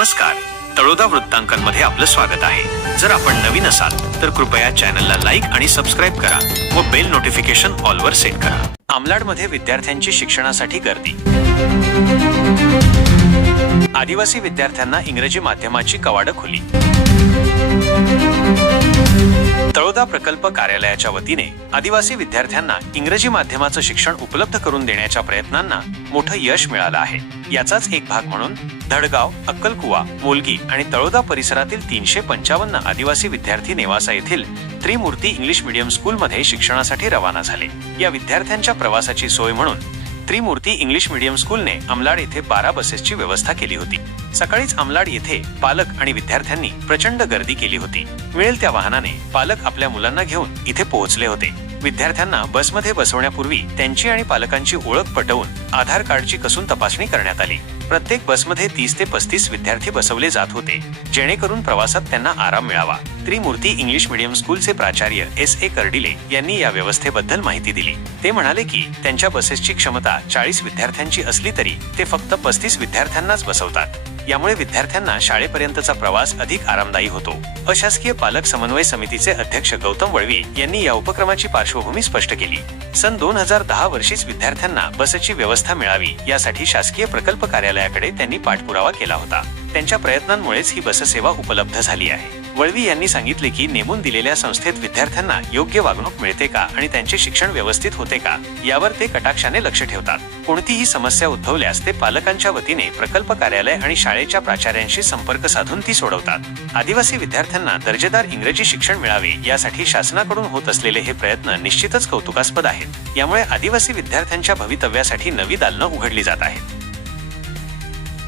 नमस्कार. तळोदा वृत्तांकनमध्ये आपलं स्वागत आहे. जर आपण नवीन असाल तर कृपया चॅनलला लाईक आणि सबस्क्राईब करा व बेल नोटिफिकेशन ऑलवर सेट करा. आमलाडमध्ये विद्यार्थ्यांची शिक्षणासाठी गर्दी. आदिवासी विद्यार्थ्यांना इंग्रजी माध्यमाची कवाडं खुली. तळोदा प्रकल्प कार्यालयाच्या वतीने आदिवासी विद्यार्थ्यांना इंग्रजी माध्यमाचं शिक्षण उपलब्ध करून देण्याच्या प्रयत्नांना मोठं यश मिळालं आहे. याचाच एक भाग म्हणून धडगाव अक्कलकुवा मोलगी आणि तळोदा परिसरातील तीनशे पंचावन्न आदिवासी विद्यार्थी नेवासा येथील त्रिमूर्ती इंग्लिश मीडियम स्कूलमध्ये शिक्षणासाठी रवाना झाले. या विद्यार्थ्यांच्या प्रवासाची सोय म्हणून त्रिमूर्ती इंग्लिश मीडियम स्कूलने अमलाड येथे बारा बसेसची व्यवस्था केली होती. सकाळीच अमलाड येथे पालक आणि विद्यार्थ्यांनी प्रचंड गर्दी केली होती. मिळेल त्या वाहनाने पालक आपल्या मुलांना घेऊन इथे पोहोचले होते. विद्यार्थ्यांना बसमध्ये बसवण्यापूर्वी त्यांची आणि पालकांची ओळख पटवून आधार कार्डची कसून तपासणी करण्यात आली. प्रत्येक बसमध्ये तीस ते पस्तीस विद्यार्थी बसवले जात होते जेणेकरून प्रवासात त्यांना आराम मिळावा. त्रिमूर्ती इंग्लिश मीडियम स्कूलचे प्राचार्य एस ए कर्डिले यांनी या व्यवस्थेबद्दल माहिती दिली. ते म्हणाले की त्यांच्या बसेसची क्षमता चाळीस विद्यार्थ्यांची असली तरी ते फक्त पस्तीस विद्यार्थ्यांनाच बसवतात. यामुळे विद्यार्थ्यांना शाळेपर्यंतचा प्रवास अधिक आरामदायी होतो. अशासकीय पालक समन्वय समितीचे अध्यक्ष गौतम वळवी यांनी या उपक्रमाची पार्श्वभूमी स्पष्ट केली. सन दोन हजार दहा वर्षीच विद्यार्थ्यांना बसची व्यवस्था मिळावी यासाठी शासकीय प्रकल्प कार्यालयाकडे त्यांनी पाठपुरावा केला होता. त्यांच्या प्रयत्नांमुळेच ही बससेवा उपलब्ध झाली आहे. वळवी यांनी सांगितले की नेमून दिलेल्या संस्थेत विद्यार्थ्यांना योग्य वागणूक मिळते का आणि त्यांचे शिक्षण व्यवस्थित होते का यावर ते कटाक्षाने लक्ष ठेवतात. कोणतीही समस्या उद्भवल्यास ते पालकांच्या वतीने प्रकल्प कार्यालय आणि शाळेच्या प्राचार्यांशी संपर्क साधून ती सोडवतात. आदिवासी विद्यार्थ्यांना दर्जेदार इंग्रजी शिक्षण मिळावे यासाठी शासनाकडून होत असलेले हे प्रयत्न निश्चितच कौतुकास्पद आहेत. यामुळे आदिवासी विद्यार्थ्यांच्या भवितव्यासाठी नवी दालनं उघडली जात आहेत.